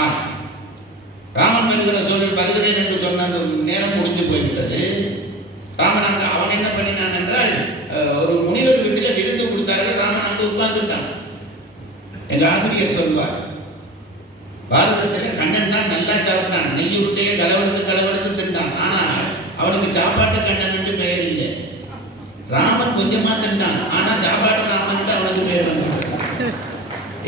ஆள். ராமன் வருகிறேன் என்று சொன்ன நேரம் முடிஞ்சு போய்விட்டது. ராமன் அங்க அவன் என்ன பண்ணினான் என்றால், ஒரு முனிவர் வீட்டில் விருந்து கொடுத்தார்கள். ராமன் அங்கு உட்கார்ந்துட்டான். எங்க ஆசிரியர் சொல்வார், பாரதத்தில் கண்ணன் தான் நல்லா சாப்பிட்டான், நெய்யுருண்டையே களவெடுத்து தின்றான். ஆனால் அவனுக்கு சாப்பாட்டு கண்ணன் என்று பெயர் இல்லை. ராமன் கொஞ்சமா தின்றான், ஆனா சாப்பாட்டு ராமன் அவனுக்கு பெயர் வந்தான்.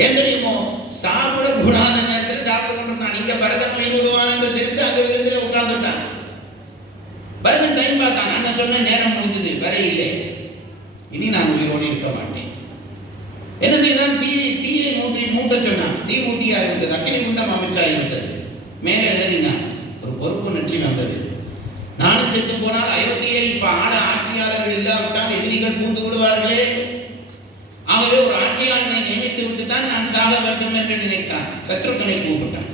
ஏன் தெரியுமோ, சாப்பிடக்கூடாத நேரத்தில் சாப்பிட்டு கொண்டிருந்தான். இங்க பரதன் நெய் விடுவான் என்று தெரிந்து அங்க விருந்தில் உட்கார்ந்துட்டான். பரதன் டைம் பார்த்தான். அண்ணன் சொன்ன நேரம் முடிஞ்சது, வரையில்லை, இனி நான் உயிரோடு இருக்க மாட்டேன். என்ன செய்தான்? தீயை மூட்ட சொன்னான். தீ மூட்டியாகிவிட்டது, அக்கினி குண்டம் அமைச்சாகிவிட்டது. மேலே ஏறினான். ஒரு பொறுப்பு நெற்றி வந்தது. நானும் செத்து போனால் அயோத்தியை இப்ப ஆட்சியாளர்கள் இல்லாவிட்டால் எதிரிகள் பூந்து விடுவார்களே. ஆகவே ஒரு ஆட்சியாளனை நியமித்து விட்டு தான் நான் சாக வேண்டும் என்று நினைத்தான். சத்ருக்கனை கூப்பிட்டான்.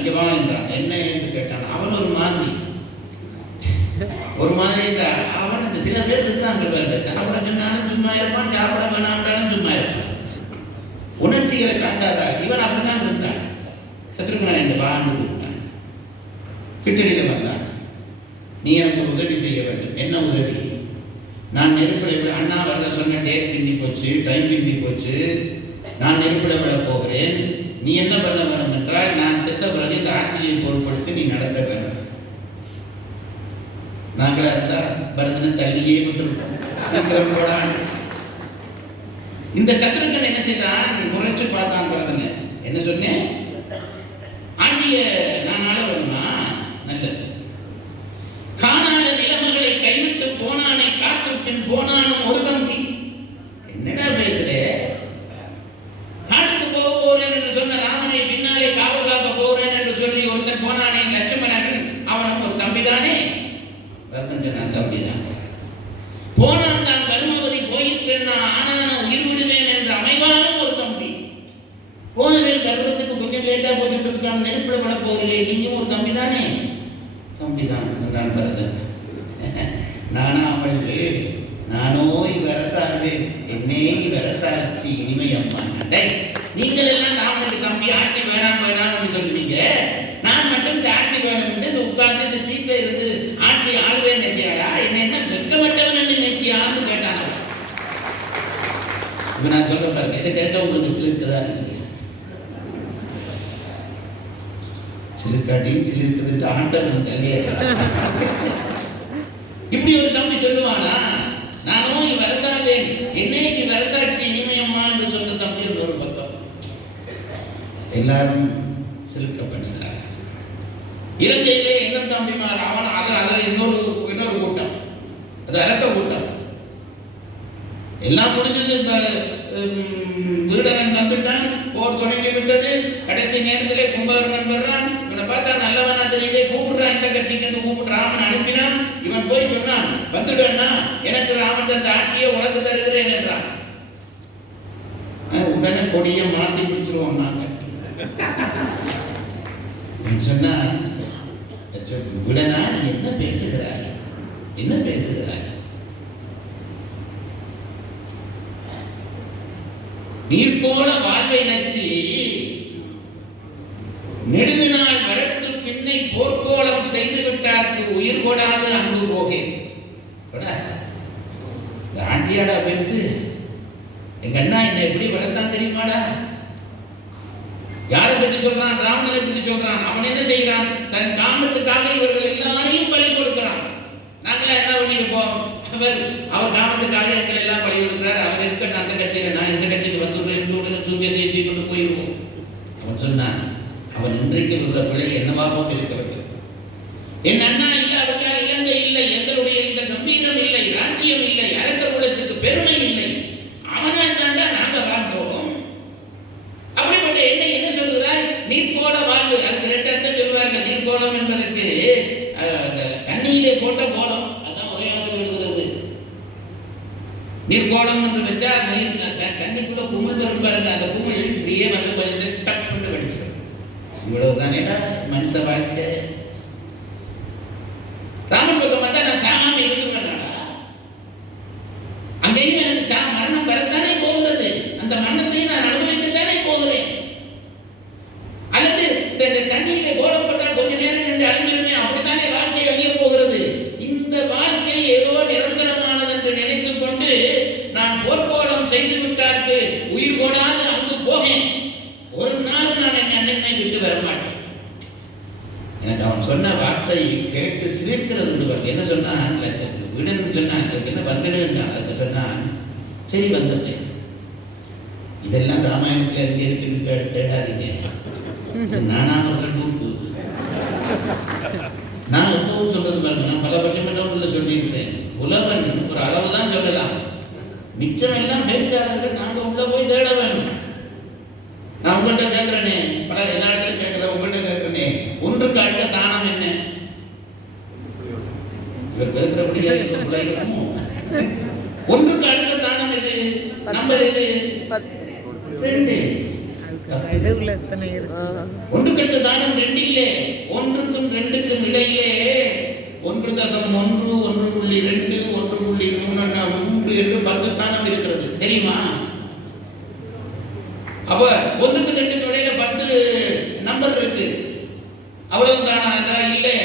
இங்க வா என்றான். என்ன என்று கேட்டான். அவன் ஒரு மாதிரி அவனுக்கு சில பேர் இருக்கிறாங்க, சாப்பிட சொன்னாலும் சும்மா இருப்பான், சாப்பிட வேணாம்னாலும் சும்மா இருப்பான், உணர்ச்சிகளை காட்டாதா. இவன் அப்படிதான் இருந்தான். சத்ருக்கனை இங்க வாழ்ந்து கூப்பிட்டான். கிட்டடியில் வந்தான். நீ எனக்கு ஒரு உதவி செய்ய வேண்டும். என்ன உதவி? நான் நெருப்பில் அண்ணா வர சொன்ன டேட் பிந்தி போச்சு, டைம் பிந்தி போச்சு, நான் நெருப்பில் விட போகிறேன். நீ என்ன பண்ண வேண்டும் என்றால், நான் செத்த பிறகு இந்த ஆட்சியை பொருட்படுத்தி நீ நடத்த வேண்டும். நாங்களா இருந்தா பரதனை தள்ளியே விட்டுருப்போம், சீக்கிரம் போடான். இந்த சத்ருக்கன் என்ன செய்தான்? முறைச்சு பார்த்தான் பரதனை. என்ன சொன்னேன்? ஆட்சிய நான் ஆள வேணுமா? நல்லது. காணாத நிலைமைகளை கைவிட்டு போனானை காத்து பின் போனானும் ஒரு தம்பி. என்னடா பேசுற? காட்டுக்கு போறேன் என்று சொன்ன ராமனை பின்னாலே காவல் காக்க போறேன் என்று சொல்லி ஒருத்தன் போனானே, லட்சுமணன், அவனும் ஒரு தம்பி தானே? நான் தம்பிதான். போனான் தான் கர்மவதி போயிட்டு ஆனான உயிர் விடுவேன் என்று அமைவானும் ஒரு தம்பி. போன பேர் கர்வத்துக்கு கொஞ்சம் லேட்டா போச்சுட்டு இருக்கான், நெருப்பில் விட போகிறே, நீயும் ஒரு தம்பி தானே? தம்பிதான் என்றான் பரதன். நானோ இவரசாவே, என்னே இவரசாட்சி இனிமையம்மா. நீங்கள் எல்லாம் ராமனுக்கு தம்பி, ஆட்சி வேணாம்னு சொல்லுவீங்க. நான் மட்டும் இந்த ஆட்சி வேணும் என்று உட்கார்ந்து இந்த சீட்டில் இருந்து ஆட்சி ஆளுவேன் நினைச்சியாடா? என்ன வெட்கமட்டவன் என்று நினைச்சியான்னு கேட்டான். இப்ப நான் சொல்ல பாருங்க, இதை கேட்க உங்களுக்கு சிலிர்க்குதா இல்லையா? சிலிர்காட்டியும் சிலிர்க்குது ஆட்டவன் தலையே. இப்படி ஒரு தம்பி சொல்லுவானா? நானும் இவ்வரசாவேன், என்னே இவ்வரசாட்சி இனிமையம்மா என்று சொன்ன தம்பி ஒரு பக்கம். எல்லாரும் சிலிர்க்க பண்ணுகிறார். இலங்கையிலே என்ன தம்பிமார், அவன் அதை இன்னொரு கூட்டம், அது அரக்க கூட்டம். எல்லாம் முடிஞ்சது. வீரன் வந்துட்டான், போர் தொடங்கி விட்டது. கடைசி நேரத்திலே கும்பகர்ணன் வர்றான். இவனை பார்த்தா நல்லவனா தெரியலே, கூப்பிடுறான், இந்த கட்சிக்கு என்று கூப்பிட்டு ராமன் அனுப்பினான். இவன் போய் சொன்னான், வந்துட்டேன்னா எனக்கு ராமன் அந்த ஆட்சியை உனக்கு தருகிறேன் என்றான். உடனே கொடியை மாத்தி பிடிச்சிருவோம் நாங்க சொன்னா, விடனா நீ என்ன பேசுகிறாய்? நீர் போல வாழ்வை நச்சி நெடுநாள் வரட்டு பின்னை போர்க்கோளம் செய்து விட்டார்க்கு உயிர் கொடாது அங்கு போகேன். ஆட்சியாடா பெருசு, எங்க அண்ணா என்ன எப்படி வளர்த்தான் தெரியுமாடா? யாரை பற்றி சொல்றான்? ராமனை பற்றி சொல்றான். அவன் என்ன செய்கிறான்? தன் காமத்துக்காக இவர்கள் எல்லாரையும் பலி கொடுக்கிறான். நாங்களா என்ன பண்ணிருப்போம்? அவர் காமத்துக்காக எங்களை எல்லாம் பலி கொடுக்கிறார். அவர் இருக்கட்டும் அந்த கட்சியில, நான் இந்த கட்சிக்கு வந்துடுறேன், சூரிய செய்தி கொண்டு போயிடுவோம். அவன் சொன்னான், அவன் இன்றைக்கு உள்ள பிழை என்னவாகவும் இருக்க வேண்டும். என் அண்ணா இல்லாவிட்டால் இலங்கை இல்லை, எங்களுடைய இந்த கம்பீரம் இல்லை, ராஜ்யம் இல்லை, அரக்க குலத்துக்கு பெருமை இல்லை. அவனா இருந்தாண்டா நாங்க வாழ்ந்தோம். அப்படிப்பட்ட என்னை என்ன சொல்கிறார்? நீர்கோள வாழ்வு. அதுக்கு ரெண்டு அர்த்தம் சொல்வார்கள். நீர்கோளம் என்பதற்கு தண்ணியிலே போட்ட கோலம், அதான் ஒரே எழுதுகிறது. நீர்கோளம் என்று வச்சா தண்ணிக்குள்ள குமிழ் தரும் பாருங்க, அந்த குமிழ் இப்படியே வந்து கொஞ்சம் டப் பண்ணி வெடிச்சிடும். இவ்வளவுதானேடா மனுஷ வாழ்க்கை. ராமன் பக்கம் வந்தா நான் சாகாம இருந்துருவேன்டா. அங்கேயும் எனக்கு மரணம் வரத்தானே போகிறது, அந்த மரணத்தையும் நான் அனுபவிக்கத்தானே போகிறேன். பெற மாட்டேன். எனக்கு அவன் சொன்ன வார்த்தை கேட்டு சிரிக்கிறது உண்டு. என்ன சொன்னான்? லட்சத்துக்கு வீடுன்னு சொன்னான். அதுக்கு என்ன வந்துடுன்றான். அதுக்கு சொன்னான், சரி வந்துடுறேன். இதெல்லாம் ராமாயணத்தில் எங்கே இருக்குன்னு தேடாதீங்க. நானா ஒரு டூஃபு. நான் எப்பவும் சொல்றது பாருங்க, நான் பல பட்டிமன்றங்களில் சொல்லியிருக்கிறேன். உலவன் ஒரு அளவு தான் சொல்லலாம், மிச்சம் எல்லாம் பேச்சாளர்கள் நாங்கள் உள்ள போய் தேட வேணும். நான் உங்கள்கிட்ட கேட்கிறேனே, பல எல்லா இடத்துலையும் கேட்கிறேன், உங்கள்கிட்ட கேட்கிறேனே, ஒன்றுக்கு அடுத்த தானம் என்ன? இவர் கேட்கிறபடியா உலகமோ? ஒன்றுக்கு அடுத்த தானம் எது? நம்பர் எது? 2. ஒன்றுக்கு அடுத்த தானம் 2 இல்லை. 1க்கும் 2க்கும் இடையிலே 1.1, 1.2, 1.3 என்று 10 தானம் இருக்கிறது. தெரியுமா? அப்ப 1க்கு 2க்கு இடையில 10 நம்பர் இருக்கு. அவ்வளவு தானா என்றால் இல்லை.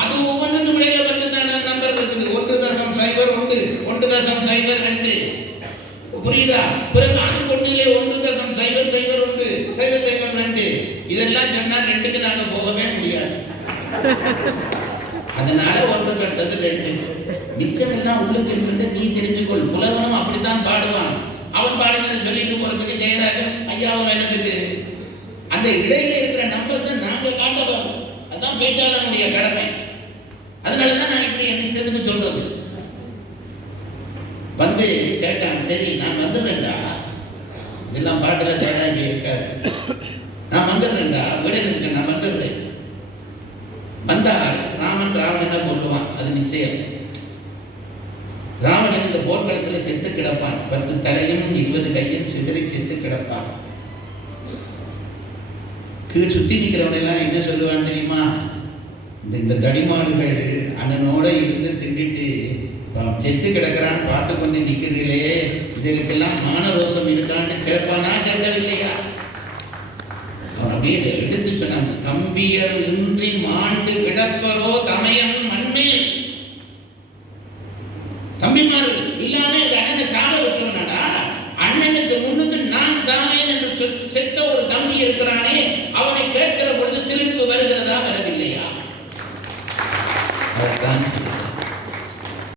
அது ஒவ்வொன்றுக்கும் இடையில 10 தான நம்பர் இருக்குது. 1.01, 1.02. புரியுதா? பிறகு அது கொண்டிலே 1.001, 0.02. இதெல்லாம் சொன்னா 2க்கு நாங்க போகவே முடியாது. அதனால 1க்கு அடுத்தது 2. மிச்சம் எல்லாம் உள்ளுக்கு இருக்கின்ற நீ தெரிஞ்சுக்கொள். புலவனும் அப்படித்தான் பாடுவான். அவன் பாடினதை சொல்லிட்டு போறதுக்கு ஜெயராஜன் ஐயாவும் என்னதுக்கு? அந்த இடையில இருக்கிற நம்பர்ஸை நாங்க காட்டணும். அதுதான் பேச்சாளனுடைய கடமை. அதனாலதான் நான் இப்படி என் இஷ்டத்துக்கு சொல்றது. வந்து கேட்டான், சரி நான் வந்துடுறேன்டா, இதெல்லாம் பாட்டுல தேடா இங்கே இருக்காது, நான் வந்துடுறேன்டா, விடனுக்கு நான் வந்துடுறேன். வந்தால் ராவணனை கொல்லுவான், அது நிச்சயம். ராவணன் இந்த போர்க்களத்தில் செத்து கிடப்பான். 10 தலையும் 20 கையும் சிதறி செத்து கிடப்பான். கீழ் சுத்தி நிற்கிறவனெல்லாம் என்ன சொல்லுவான் தெரியுமா? இந்த தடிமாடுகள் அண்ணனோட இருந்து திண்டிட்டு செத்து கிடக்கிறான்னு பார்த்து கொண்டு நிற்கிறீங்களே, இதற்கெல்லாம் மான ரோசம் இருக்கான்னு கேட்பானா? கேட்கவில்லையா? அவன் அப்படியே எடுத்து சொன்னான், தம்பியர் இன்றி மாண்டு கிடப்பரோ தமையன் மண்ணில். தம்பிமார் இல்லாம இந்த அண்ணனை சாக விட்டுருனாடா. அண்ணனுக்கு முன்னுக்கு நான் சாவேன் என்று செத்த ஒரு தம்பி இருக்கிறானே, அவன்